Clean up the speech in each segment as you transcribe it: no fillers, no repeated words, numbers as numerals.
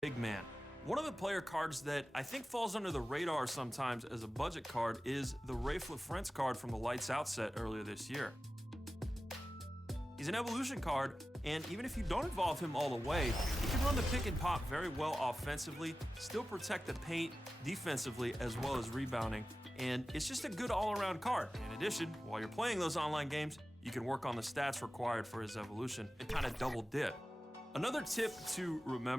Big man. One of the player cards that I think falls under the radar sometimes as a budget card is the Raef LaFrentz card from the Lights Out set earlier this year. He's an evolution card, and even if you don't involve him all the way, he can run the pick and pop very well offensively, still protect the paint defensively as well as rebounding, and it's just a good all-around card. In addition, while you're playing those online games, you can work on the stats required for his evolution and kind of double dip. Another tip to remember.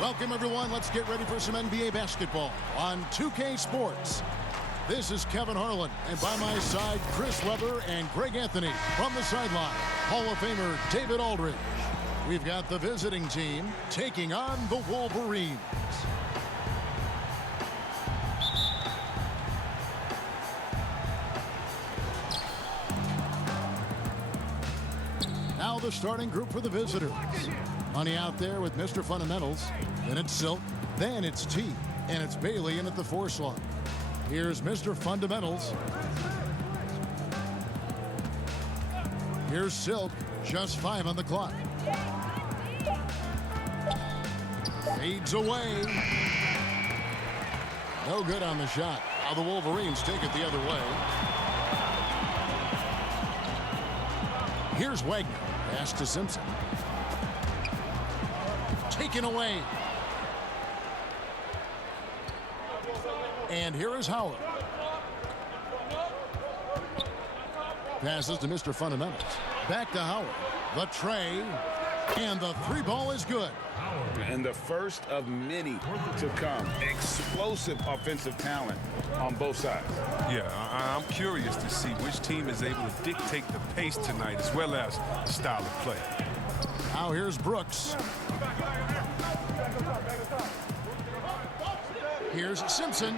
Welcome, everyone. Let's get ready for some NBA basketball on 2K Sports. This is Kevin Harlan, and by my side, Chris Webber and Greg Anthony. From the sideline, Hall of Famer David Aldridge. We've got the visiting team taking on the Wolverines. Now the starting group for the visitors. Money out there with Mr. Fundamentals. Then it's Silk. Then it's T. And it's Bailey in at the 4 slot. Here's Mr. Fundamentals. Here's Silk. Just 5 on the clock. Fades away. No good on the shot. Now the Wolverines take it the other way. Here's Wagner. Pass to Simpson. Taken away. And here is Howard. Passes to Mr. Fundamentals. Back to Howard. The tray. And the 3 ball is good. And the first of many to come. Explosive offensive talent on both sides. Yeah, I'm curious to see which team is able to dictate the pace tonight as well as the style of play. Now here's Brooks. Here's Simpson.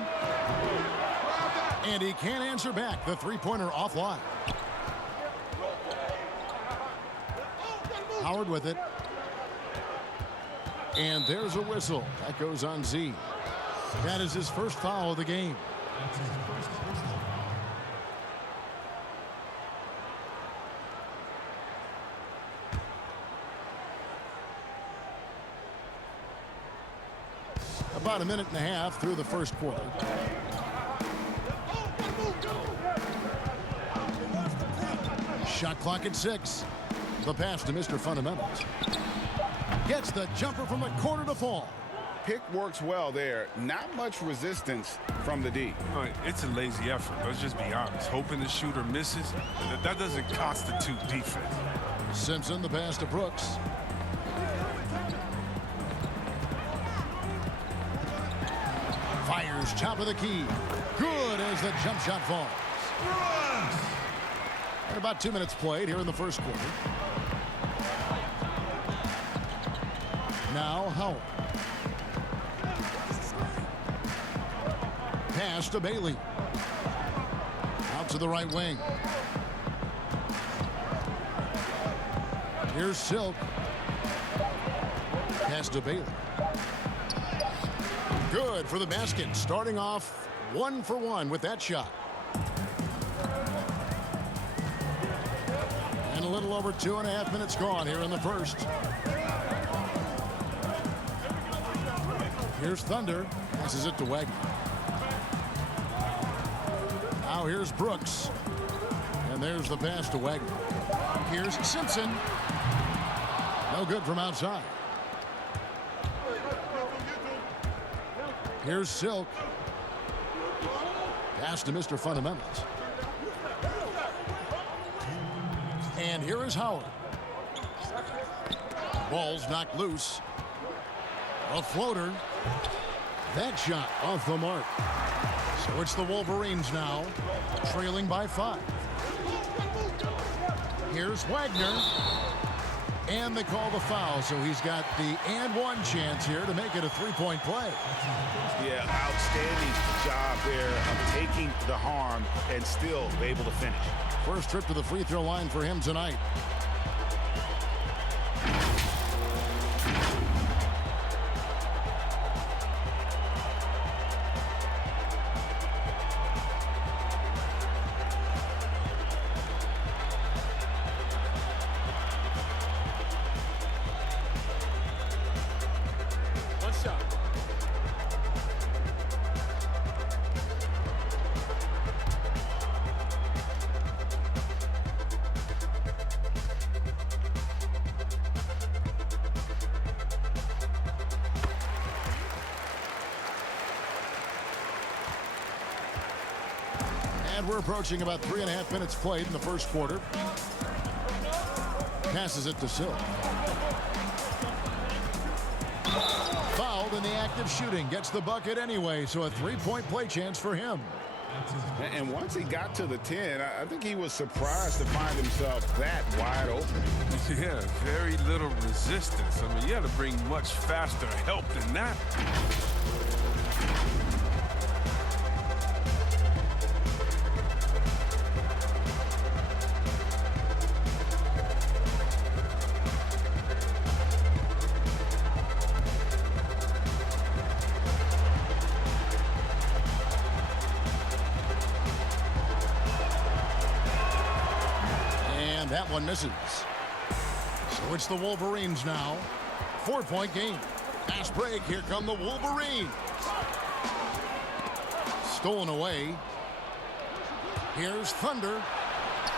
And he can't answer back. The 3-pointer offline. Howard with it. And there's a whistle. That goes on Z. That is his first foul of the game. About a minute and a half through the first quarter. Shot clock at 6. The pass to Mr. Fundamentals. Gets the jumper from the corner to fall. Pick works well there. Not much resistance from the D. It's a lazy effort. Let's just be honest. Hoping the shooter misses, that doesn't constitute defense. Simpson, the pass to Brooks. Fires top of the key. Good as the jump shot falls. And about 2 minutes played here in the first quarter. Now Howard. Pass to Bailey. Out to the right wing. Here's Silk. Pass to Bailey. Good for the basket. Starting off 1 for 1 with that shot. And a little over 2.5 minutes gone here in the first. Here's Thunder. Passes it to Wagner. Now here's Brooks. And there's the pass to Wagner. Here's Simpson. No good from outside. Here's Silk. Pass to Mr. Fundamentals. And here is Howard. Ball's knocked loose. A floater. That shot off the mark. So it's the Wolverines now, trailing by 5. Here's Wagner. And they call the foul, so he's got the and 1 chance here to make it a 3-point play. Yeah, outstanding job there of taking the harm and still able to finish. First trip to the free throw line for him tonight. And we're approaching about 3.5 minutes played in the first quarter. Passes it to Silk. Fouled in the act of shooting. Gets the bucket anyway, so a three-point play chance for him. And once he got to the 10, I think he was surprised to find himself that wide open. Yeah, very little resistance. I mean, you had to bring much faster help than that. That one misses. So it's the Wolverines now. 4-point game. Fast break. Here come the Wolverines. Stolen away. Here's Thunder.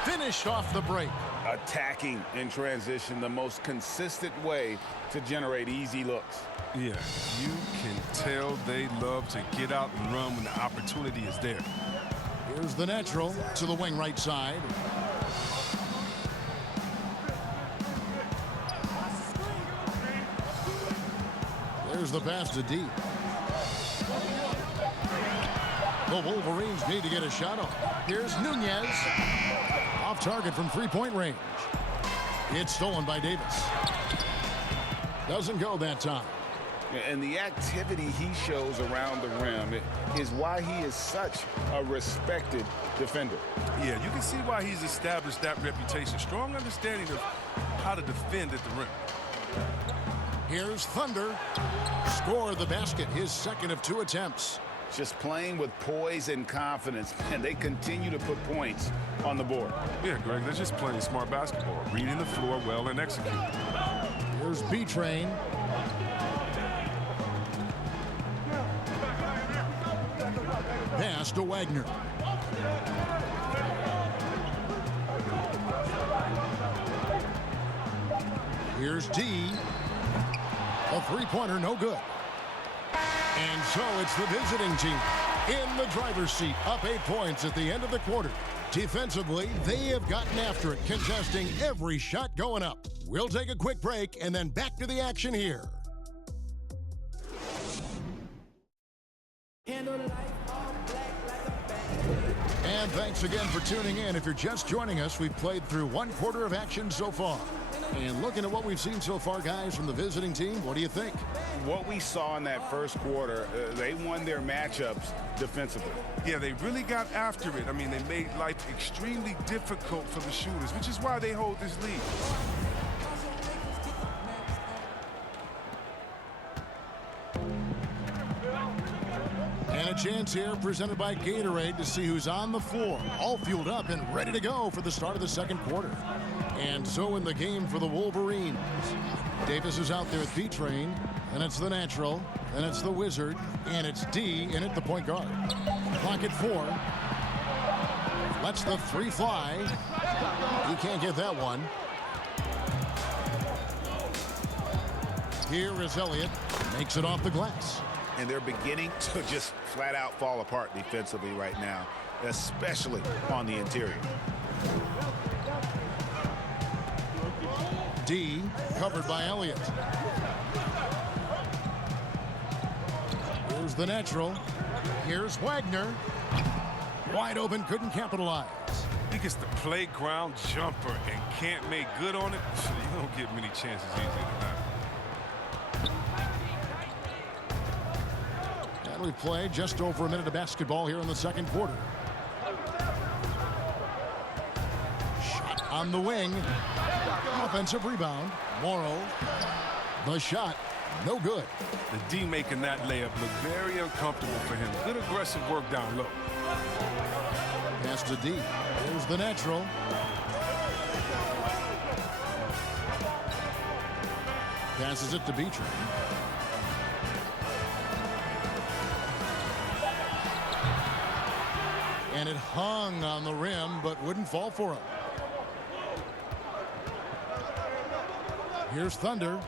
Finished off the break. Attacking in transition, the most consistent way to generate easy looks. Yeah, you can tell they love to get out and run when the opportunity is there. Here's the natural to the wing right side. There's the pass to D. The Wolverines need to get a shot on. Here's Nunez. Off target from three-point range. It's stolen by Davis. Doesn't go that time. And the activity he shows around the rim is why he is such a respected defender. Yeah, you can see why he's established that reputation. Strong understanding of how to defend at the rim. Here's Thunder. Score the basket, his second of 2 attempts. Just playing with poise and confidence, and they continue to put points on the board. Yeah, Greg, they're just playing smart basketball, reading the floor well and executing. Here's B-Train. Pass to Wagner. Here's D. A three-pointer, no good. And so it's the visiting team in the driver's seat, up 8 points at the end of the quarter. Defensively, they have gotten after it, contesting every shot going up. We'll take a quick break and then back to the action here. And thanks again for tuning in. If you're just joining us, we've played through 1 quarter of action so far. And looking at what we've seen so far, guys, from the visiting team, what do you think? What we saw in that first quarter, they won their matchups defensively. Yeah, they really got after it. I mean, they made life extremely difficult for the shooters, which is why they hold this lead. And a chance here presented by Gatorade to see who's on the floor, all fueled up and ready to go for the start of the second quarter. And so in the game for the Wolverines, Davis is out there with B-Train, and it's the natural, and it's the wizard, and it's D in at the point guard. Clock at 4. Lets the 3 fly. He can't get that one. Here is Elliott. Makes it off the glass. And they're beginning to just flat out fall apart defensively right now, especially on the interior. D covered by Elliott. Here's the natural. Here's Wagner. Wide open, couldn't capitalize. He gets the playground jumper and can't make good on it. You don't get many chances easier than that. And we've played just over a minute of basketball here in the second quarter. Shot on the wing. Offensive rebound. Morrow. The shot, no good. The D making that layup look very uncomfortable for him. Good aggressive work down low. Pass to D. Here's the natural. Passes it to B-Train. And it hung on the rim, but wouldn't fall for him. Here's Thunder.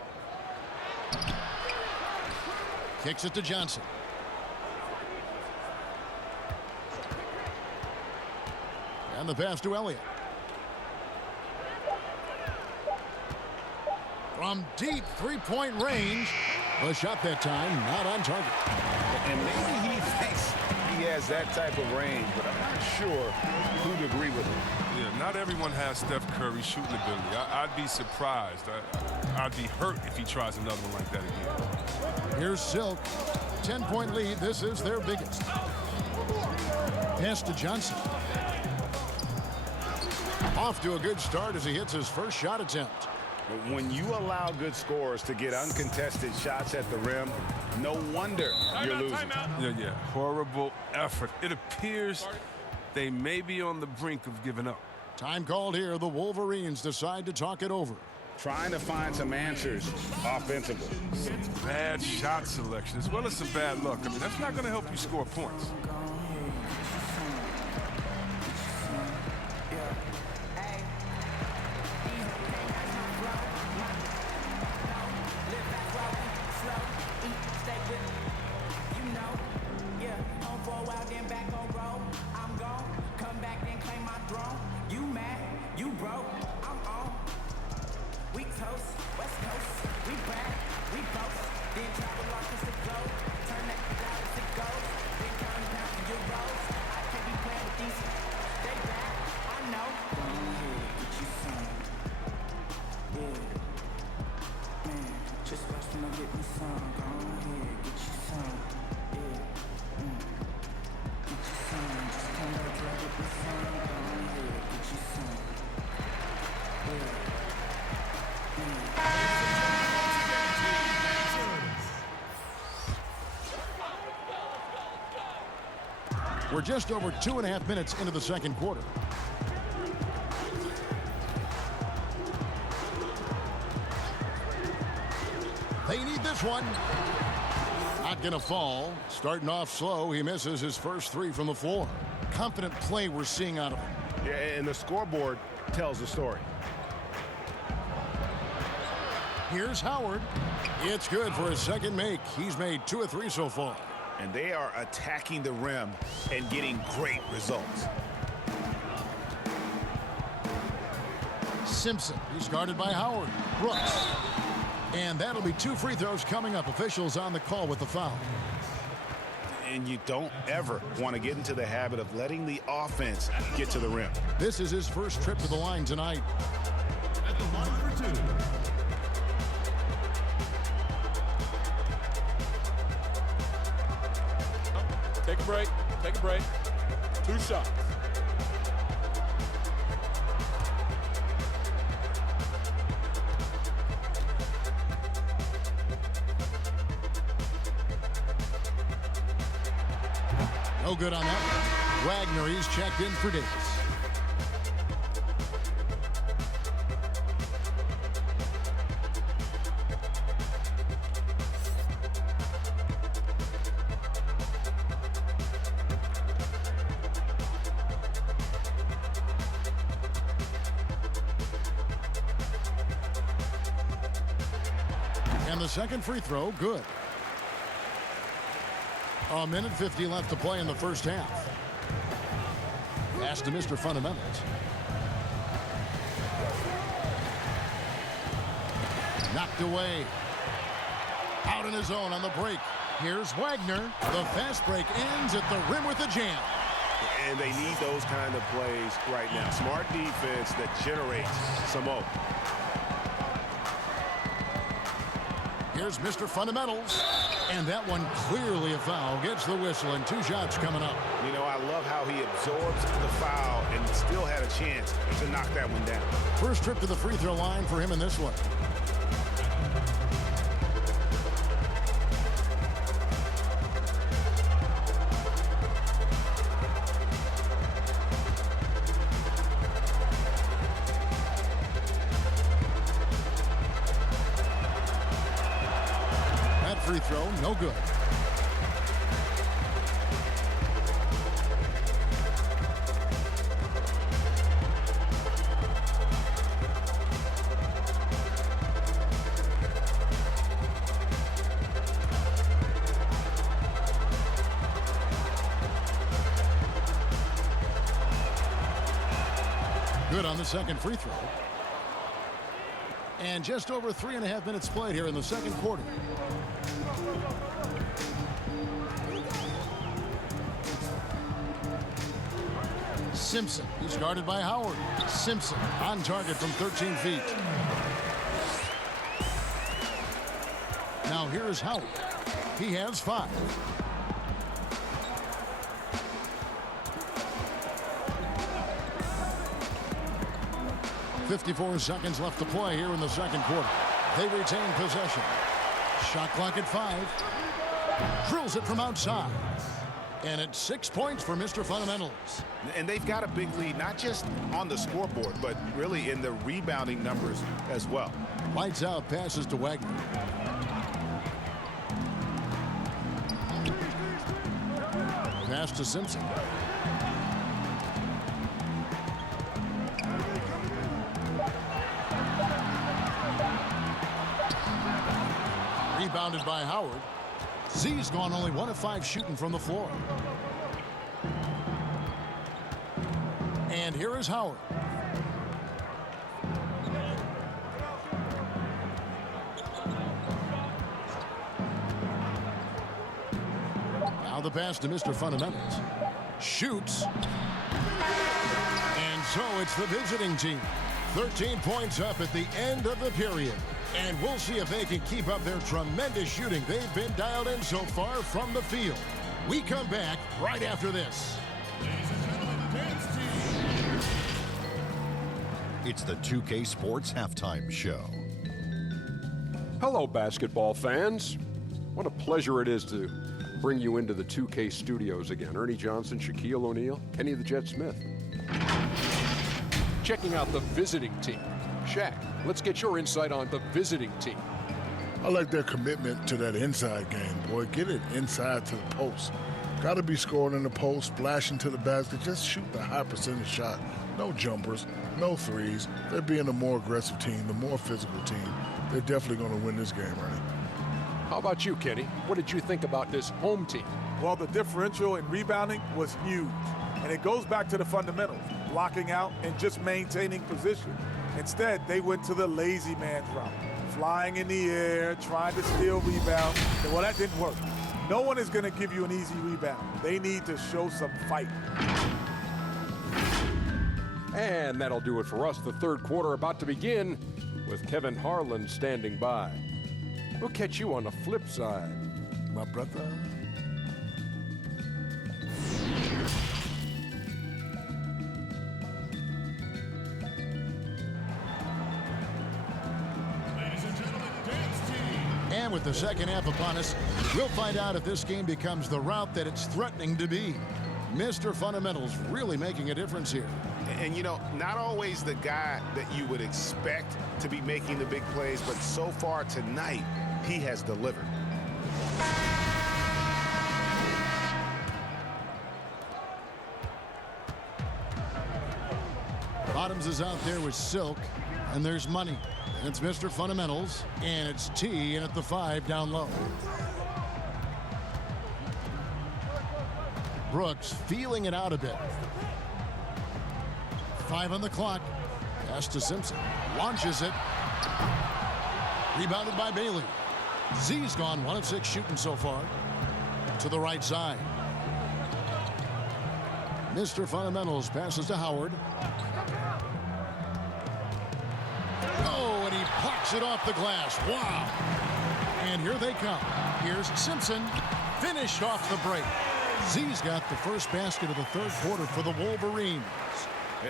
Kicks it to Johnson. And the pass to Elliott. From deep three-point range. The shot that time not on target. And maybe he thinks he has that type of range, but I'm not sure who'd agree with him. Yeah, not everyone has Steph Curry's shooting ability. I'd be surprised. I'd be hurt if he tries another one like that again. Here's Silk. 10-point lead. This is their biggest. Pass to Johnson. Off to a good start as he hits his first shot attempt. But when you allow good scorers to get uncontested shots at the rim, no wonder you're losing. Yeah. Horrible effort. It appears they may be on the brink of giving up. Time called here. The Wolverines decide to talk it over. Trying to find some answers offensively. Bad shot selection as well as some bad luck. I mean, that's not going to help you score points. We're just over 2.5 minutes into the second quarter. They need this one. Not gonna fall. Starting off slow, he misses his first three from the floor. Confident play we're seeing out of him. Yeah, and the scoreboard tells the story. Here's Howard. It's good for his second make. He's made 2 of 3 so far. And they are attacking the rim and getting great results. Simpson, he's guarded by Howard. Brooks. And that'll be 2 free throws coming up. Officials on the call with the foul. And you don't ever want to get into the habit of letting the offense get to the rim. This is his first trip to the line tonight. At the line for 2. Take a break. Take a break. 2 shots. No good on that one. Wagner, he's checked in for Davis. And the second free throw, good. 1:50 left to play in the first half. Pass to Mr. Fundamentals. Knocked away. Out in his own on the break. Here's Wagner. The fast break ends at the rim with a jam. And they need those kind of plays right now. Smart defense that generates some hope. Here's Mr. Fundamentals. And that one clearly a foul. Gets the whistle and 2 shots coming up. You know, I love how he absorbs the foul and still had a chance to knock that one down. First trip to the free throw line for him in this one. Free throw, no good. Good on the second free throw. And just over 3.5 minutes played here in the second quarter. Simpson, he's guarded by Howard. Simpson on target from 13 feet. Now here's Howard. He has 5. .54 seconds left to play here in the second quarter. They retain possession. Shot clock at 5. Drills it from outside. And it's 6 points for Mr. Fundamentals. And they've got a big lead, not just on the scoreboard, but really in the rebounding numbers as well. Lights out, passes to Wagner. Pass to Simpson. Rebounded by Howard. Z's gone only 1 of 5 shooting from the floor. And here is Howard. Now the pass to Mr. Fundamentals. Shoots. And so it's the visiting team. 13 points up at the end of the period. And we'll see if they can keep up their tremendous shooting they've been dialed in so far from the field. We come back right after this. Ladies and gentlemen, the dance team. It's the 2K Sports Halftime Show. Hello, basketball fans. What a pleasure it is to bring you into the 2K studios again. Ernie Johnson, Shaquille O'Neal, Kenny the Jet Smith. Checking out the visiting team. Shaq, let's get your insight on the visiting team. I like their commitment to that inside game, boy. Get it inside to the post. Got to be scoring in the post, splashing to the basket, just shooting a high percentage shot. No jumpers, no threes. They're being a more aggressive team, the more physical team. They're definitely going to win this game, Ernie. How about you, Kenny? What did you think about this home team? Well, the differential in rebounding was huge. And it goes back to the fundamentals, blocking out and just maintaining position. Instead, they went to the lazy man's route, flying in the air, trying to steal rebounds. Well, that didn't work. No one is going to give you an easy rebound. They need to show some fight. And that'll do it for us. The third quarter about to begin with Kevin Harlan standing by. We'll catch you on the flip side, My brother. Ladies and gentlemen, the dance team. And with the second half upon us, we'll find out if this game becomes the route that it's threatening to be. Mr. Fundamentals really making a difference here. And, you know, not always the guy that you would expect to be making the big plays, but so far tonight, he has delivered. Bottoms is out there with Silk, and there's Money. And it's Mr. Fundamentals, and it's T in at the 5 down low. Brooks feeling it out a bit. 5 on the clock. Pass to Simpson. Launches it. Rebounded by Bailey. Z's gone 1 of 6 shooting so far. To the right side. Mr. Fundamentals passes to Howard. Oh, and he plucks it off the glass. Wow. And here they come. Here's Simpson. Finished off the break. Z's got the first basket of the third quarter for the Wolverines.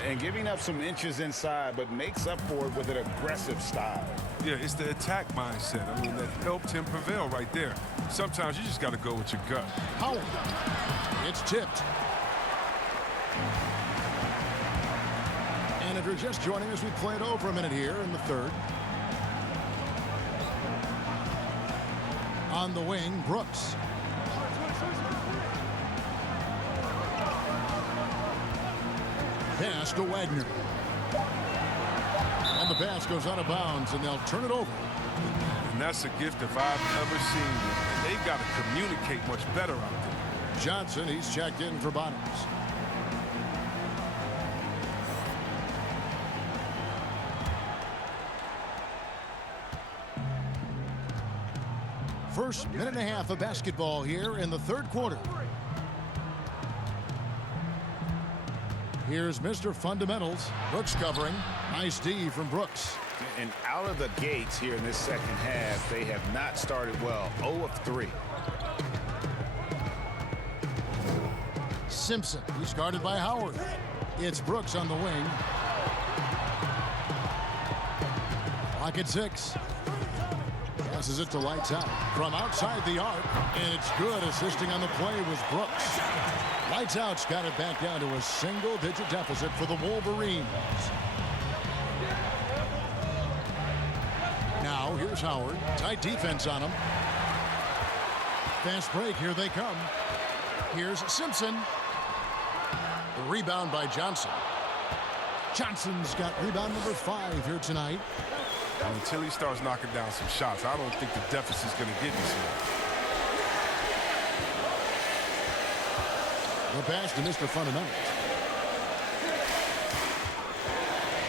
And giving up some inches inside, but makes up for it with an aggressive style. Yeah, it's the attack mindset. I mean, that helped him prevail right there. Sometimes you just got to go with your gut. Howard. It's tipped. And if you're just joining us, we played over a minute here in the third. On the wing, Brooks. Pass to Wagner. And the pass goes out of bounds, and they'll turn it over. And that's a gift if I've ever seen. And they've got to communicate much better out there. Johnson, he's checked in for Bottoms. First minute and a half of basketball here in the third quarter. Here's Mr. Fundamentals. Brooks covering. Nice D from Brooks. And out of the gates here in this second half, they have not started well. 0 of 3. Simpson, he's guarded by Howard. It's Brooks on the wing. Clock at 6. Passes it to Lights Out from outside the arc, and it's good. Assisting on the play was Brooks. Lights Out's got it back down to a single-digit deficit for the Wolverines. Now here's Howard. Tight defense on him. Fast break. Here they come. Here's Simpson. The rebound by Johnson. Johnson's got rebound number 5 here tonight. Until he starts knocking down some shots, I don't think the deficit's going to get this one. The pass to Mr. Fundamentals.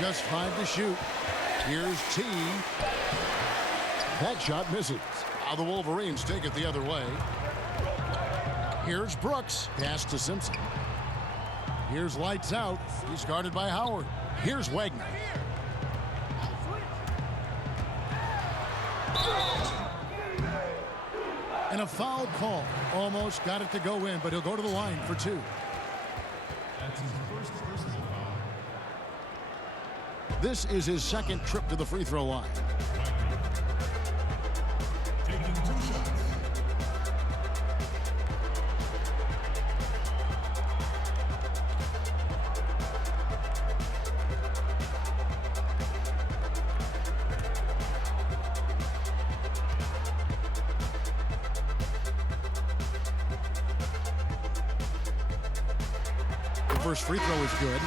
Just 5 to shoot. Here's T. That shot misses. Now the Wolverines take it the other way. Here's Brooks. Pass to Simpson. Here's Lights Out. He's guarded by Howard. Here's Wagner. And a foul call. Almost got it to go in, but he'll go to the line for 2. That's his first personal foul. This is his second trip to the free throw line. Taking 2 shots. First free throw is good.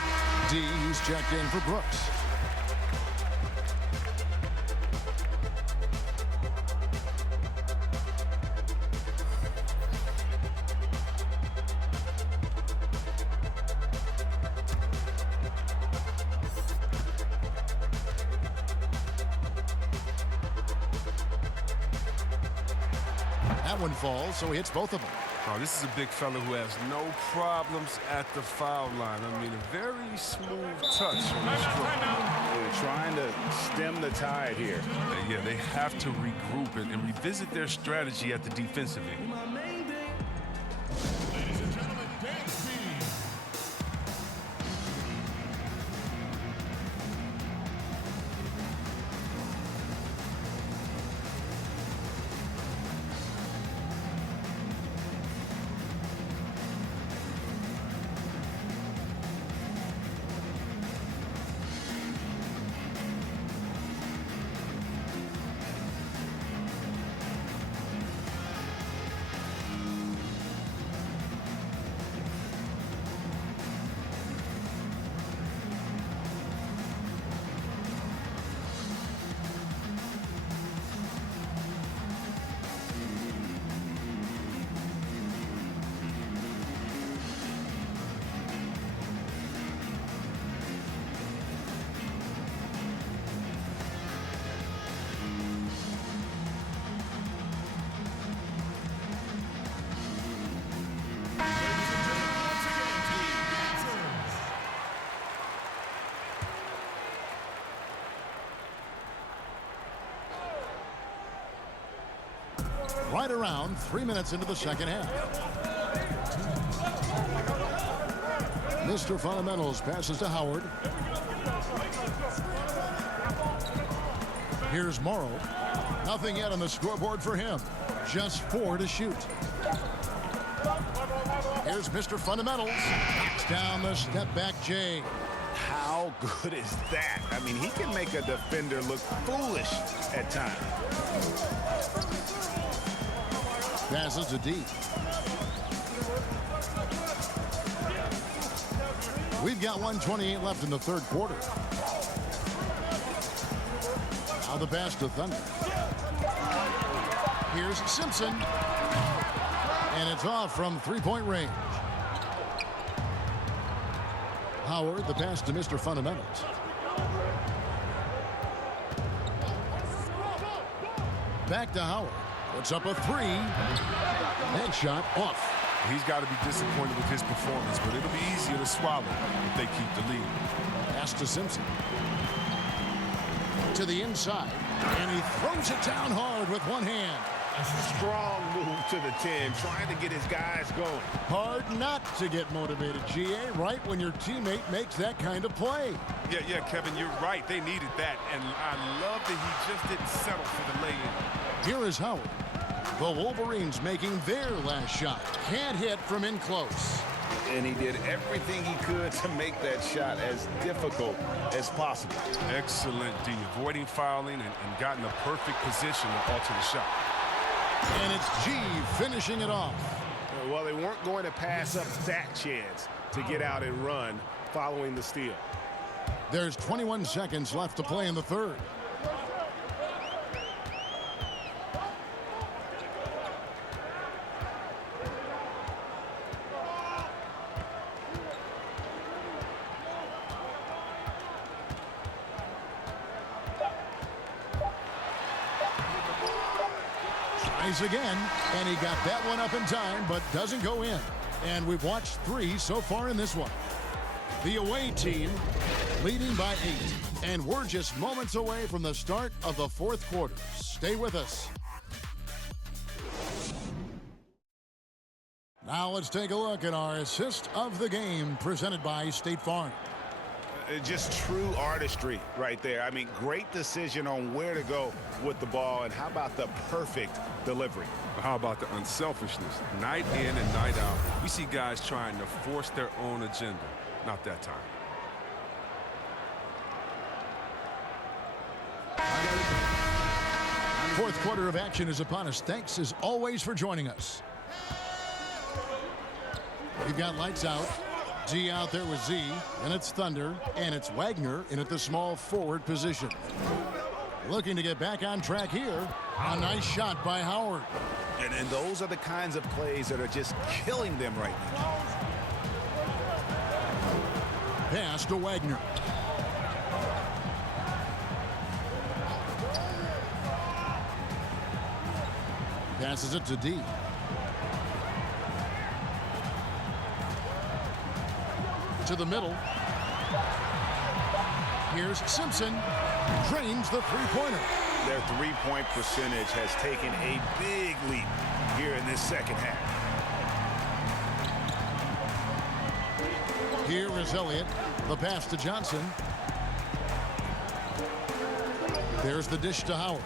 D, he's checked in for Brooks. That one falls, so he hits both of them. Oh, this is a big fella who has no problems at the foul line. I mean, a very smooth touch on the stroke. They're trying to stem the tide here. Yeah, they have to regroup and revisit their strategy at the defensive end. Ladies and gentlemen, dance team. Right around 3 minutes into the second half. Mr. Fundamentals passes to Howard. Here's Morrow. Nothing yet on the scoreboard for him. Just 4 to shoot. Here's Mr. Fundamentals. Knocks down the step back J. How good is that? I mean, he can make a defender look foolish at times. Passes to D. We've got 1:28 left in the third quarter. Now the pass to Thunder. Here's Simpson. And it's off from three-point range. Howard, the pass to Mr. Fundamentals. Back to Howard. Puts up a three. That shot off. He's got to be disappointed with his performance, but it'll be easier to swallow if they keep the lead. Pass to Simpson. To the inside. And he throws it down hard with one hand. Strong move to the 10, trying to get his guys going. Hard not to get motivated, GA, right when your teammate makes that kind of play. Yeah, Kevin, you're right. They needed that, and I love that he just didn't settle for the lay-in. Here is Howard. The Wolverines making their last shot. Can't hit from in close. And he did everything he could to make that shot as difficult as possible. Excellent D, avoiding fouling and got in the perfect position to alter the shot. And it's G finishing it off. Well, they weren't going to pass up that chance to get out and run following the steal. There's 21 seconds left to play in the third. Again, and he got that one up in time, but doesn't go in. And we've watched 3 so far in this one. The away team leading by 8, and we're just moments away from the start of the fourth quarter. Stay with us. Now let's take a look at our assist of the game presented by State Farm. Just true artistry right there. I mean, great decision on where to go with the ball, and how about the perfect delivery? How about the unselfishness? Night in and night out, we see guys trying to force their own agenda. Not that time. Fourth quarter of action is upon us. Thanks as always for joining us. We've got lights out. Z out there with Z, and it's Thunder, and it's Wagner in at the small forward position. Looking to get back on track here. A nice shot by Howard. And those are the kinds of plays that are just killing them right now. Pass to Wagner. Passes it to D. To the middle. Here's Simpson. Drains the three-pointer. Their three-point percentage has taken a big leap here in this second half. Here is Elliott. The pass to Johnson. There's the dish to Howard.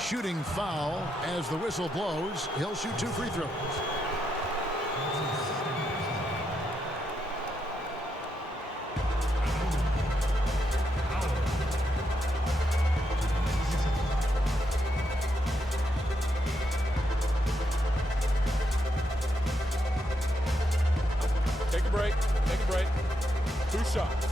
Shooting foul as the whistle blows. He'll shoot 2 free throws. Take a break. Take a break. 2 shots.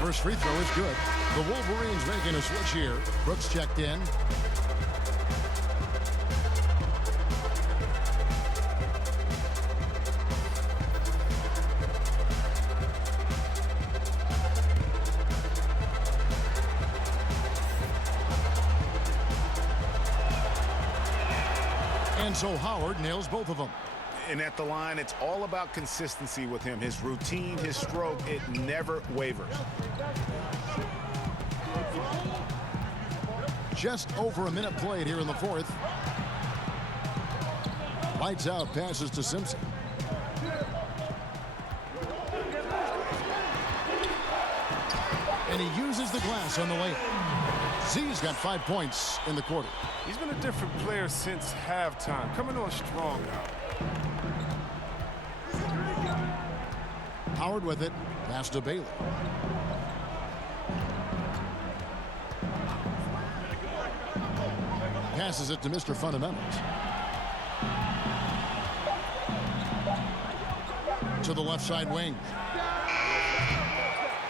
First free throw is good. The Wolverines making a switch here. Brooks checked in. And so Howard nails both of them. And at the line, it's all about consistency with him. His routine, his stroke, it never wavers. Just over a minute played here in the fourth. Lights out, passes to Simpson. And he uses the glass on the layup. Z's got 5 points in the quarter. He's been a different player since halftime, coming on strong now. Howard with it, pass to Bailey. Passes it to Mr. Fundamentals. To the left side wing.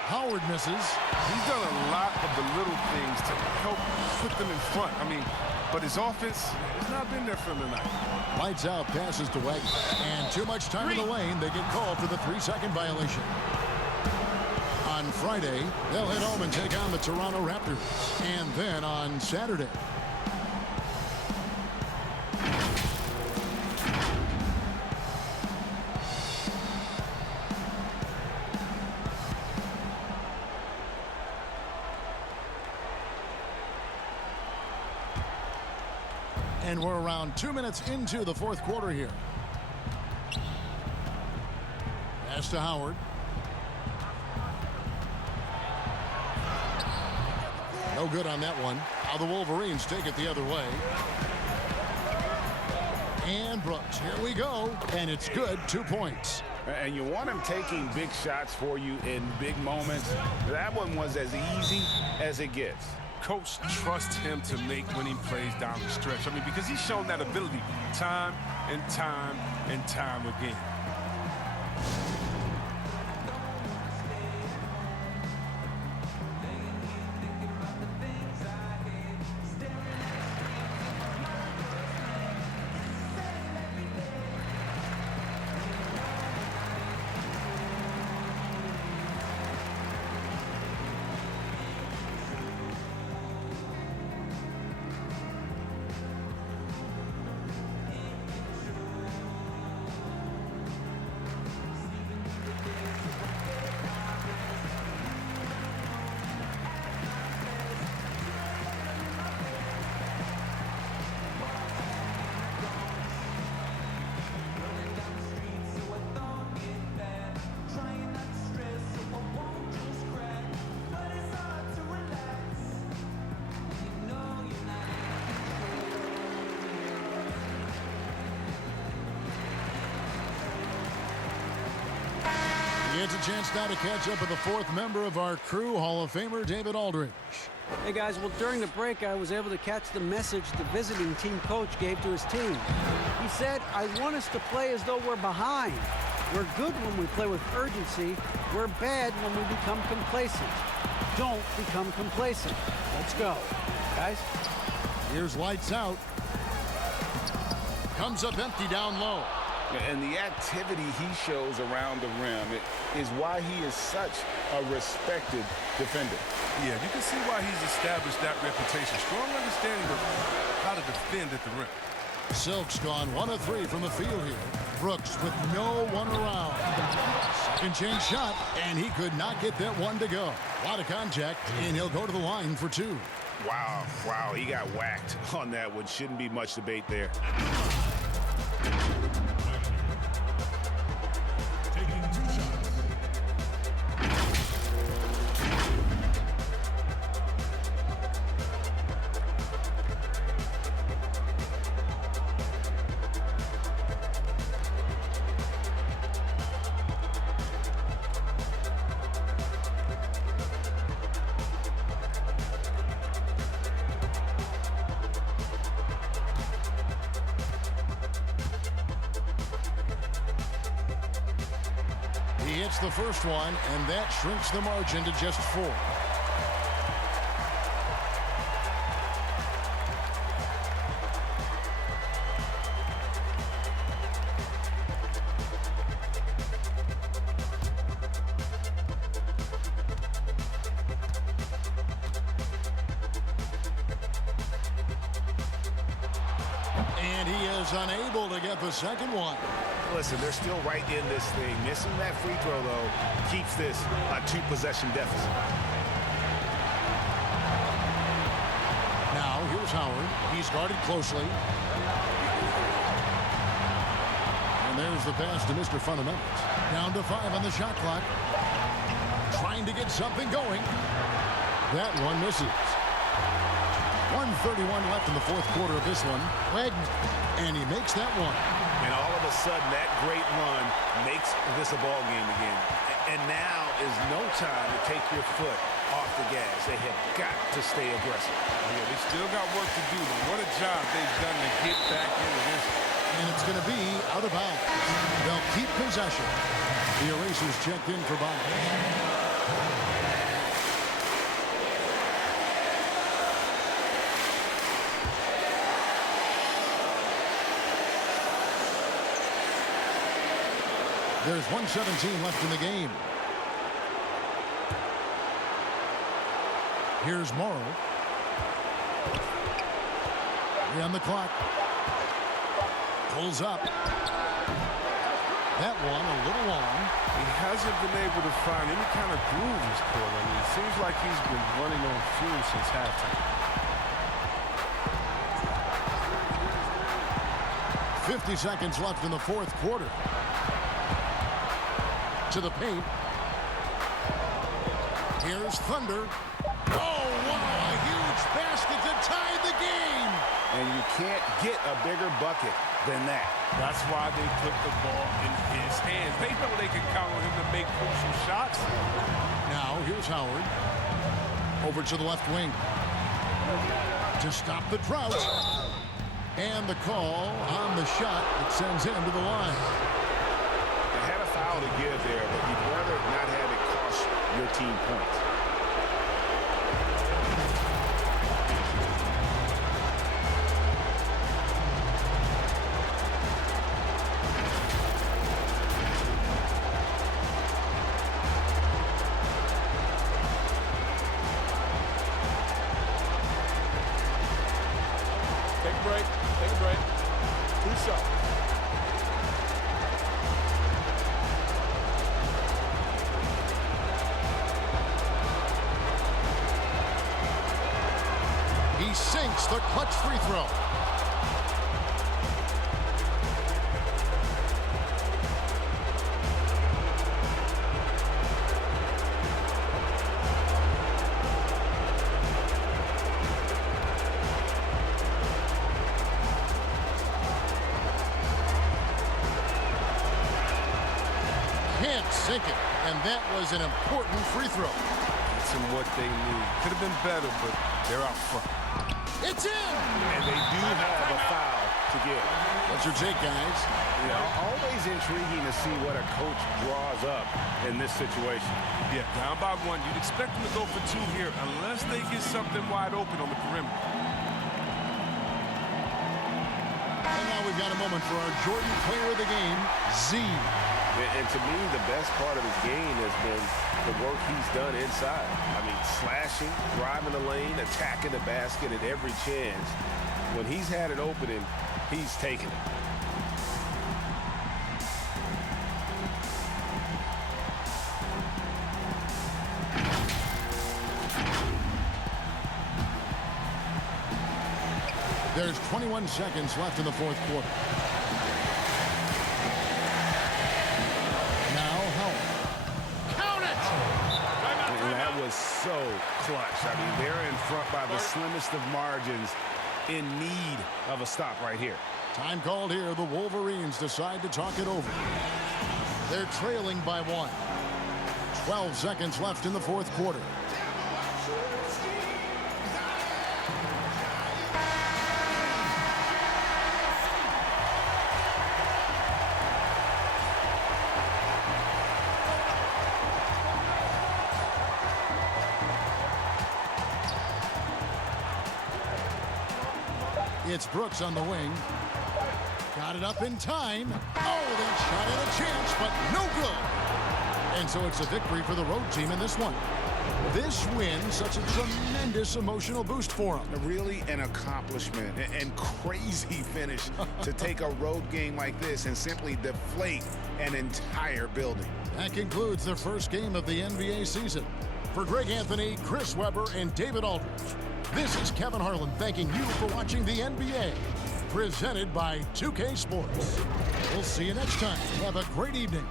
Howard Howard misses. He's done a lot of the little things to help put them in front. I mean, but his offense has not been there for him tonight. Lights out, passes to Wagner. And too much time in the lane. They get called for the 3-second violation. On Friday, they'll head home and take on the Toronto Raptors. And then on Saturday. And we're around 2 minutes into the fourth quarter here. Pass to Howard. No good on that one. Now the Wolverines take it the other way. And Brooks, here we go. And it's good, 2 points. And you want him taking big shots for you in big moments. That one was as easy as it gets. Coach trusts him to make winning plays down the stretch. I mean, because he's shown that ability time and time and time again. It's a chance now to catch up with the fourth member of our crew, Hall of Famer David Aldridge. Hey guys, well during the break I was able to catch the message the visiting team coach gave to his team. He said, I want us to play as though we're behind. We're good when we play with urgency. We're bad when we become complacent. Don't become complacent. Let's go. Guys? Here's lights out. Comes up empty down low. And the activity he shows around the rim is why he is such a respected defender. Yeah, you can see why he's established that reputation. Strong understanding of how to defend at the rim. Silk's gone 1 of 3 from the field here. Brooks with no one around. Second chance shot, and he could not get that one to go. A lot of contact, and he'll go to the line for 2. Wow, he got whacked on that one. Shouldn't be much debate there. Taking 2 shots. He hits the first one, and that shrinks the margin to just 4. And he is unable to get the second one. Listen, they're still right in this thing. Missing that free throw, though, keeps this a 2-possession deficit. Now, here's Howard. He's guarded closely. And there's the pass to Mr. Fundamentals. Down to 5 on the shot clock. Trying to get something going. That one misses. 1:31 left in the fourth quarter of this one. Wagner. And he makes that one. And all of a sudden, that great run makes this a ball game again. And now is no time to take your foot off the gas. They have got to stay aggressive. Yeah, they still got work to do, but what a job they've done to get back into this. And it's going to be out of bounds. They'll keep possession. The erasers checked in for Bonds. There's 1:17 left in the game. Here's Morrow. 3 on the clock. Pulls up. That one a little long. He hasn't been able to find any kind of groove this quarter. I mean, it seems like he's been running on fumes since halftime. 50 seconds left in the fourth quarter. To the paint. Here's Thunder. Oh, wow, a huge basket to tie the game. And you can't get a bigger bucket than that. That's why they put the ball in his hands. They know they can count on him to make crucial shots. Now, here's Howard. Over to the left wing. To stop the drought. And the call on the shot that sends him to the line. They had a foul to give there, but you'd rather not have it cost your team points. Take a break. Take a break. 2 shots. He sinks the clutch free throw. Can't sink it, and that was an important free throw. It's in what they need. Could have been better, but they're out front. It's in! And they do have a foul to give. What's your take, guys? You know, always intriguing to see what a coach draws up in this situation. Yeah, down by 1. You'd expect them to go for 2 here unless they get something wide open on the perimeter. And now we've got a moment for our Jordan player of the game, Z. And to me, the best part of his game has been the work he's done inside. I mean, slashing, driving the lane, attacking the basket at every chance. When he's had an opening, he's taken it. There's 21 seconds left in the fourth quarter. Now Howard. Count it! And that was so clutch. I mean, they're in front by the slimmest of margins, in need of a stop right here. Time called here. The Wolverines decide to talk it over. They're trailing by 1. 12 seconds left in the fourth quarter. It's Brooks on the wing. Got it up in time. Oh, that shot had a chance, but no good. And so it's a victory for the road team in this one. This win, such a tremendous emotional boost for them. Really an accomplishment and crazy finish to take a road game like this and simply deflate an entire building. That concludes the first game of the NBA season. For Greg Anthony, Chris Webber, and David Aldridge, this is Kevin Harlan thanking you for watching the NBA, presented by 2K Sports. We'll see you next time. Have a great evening.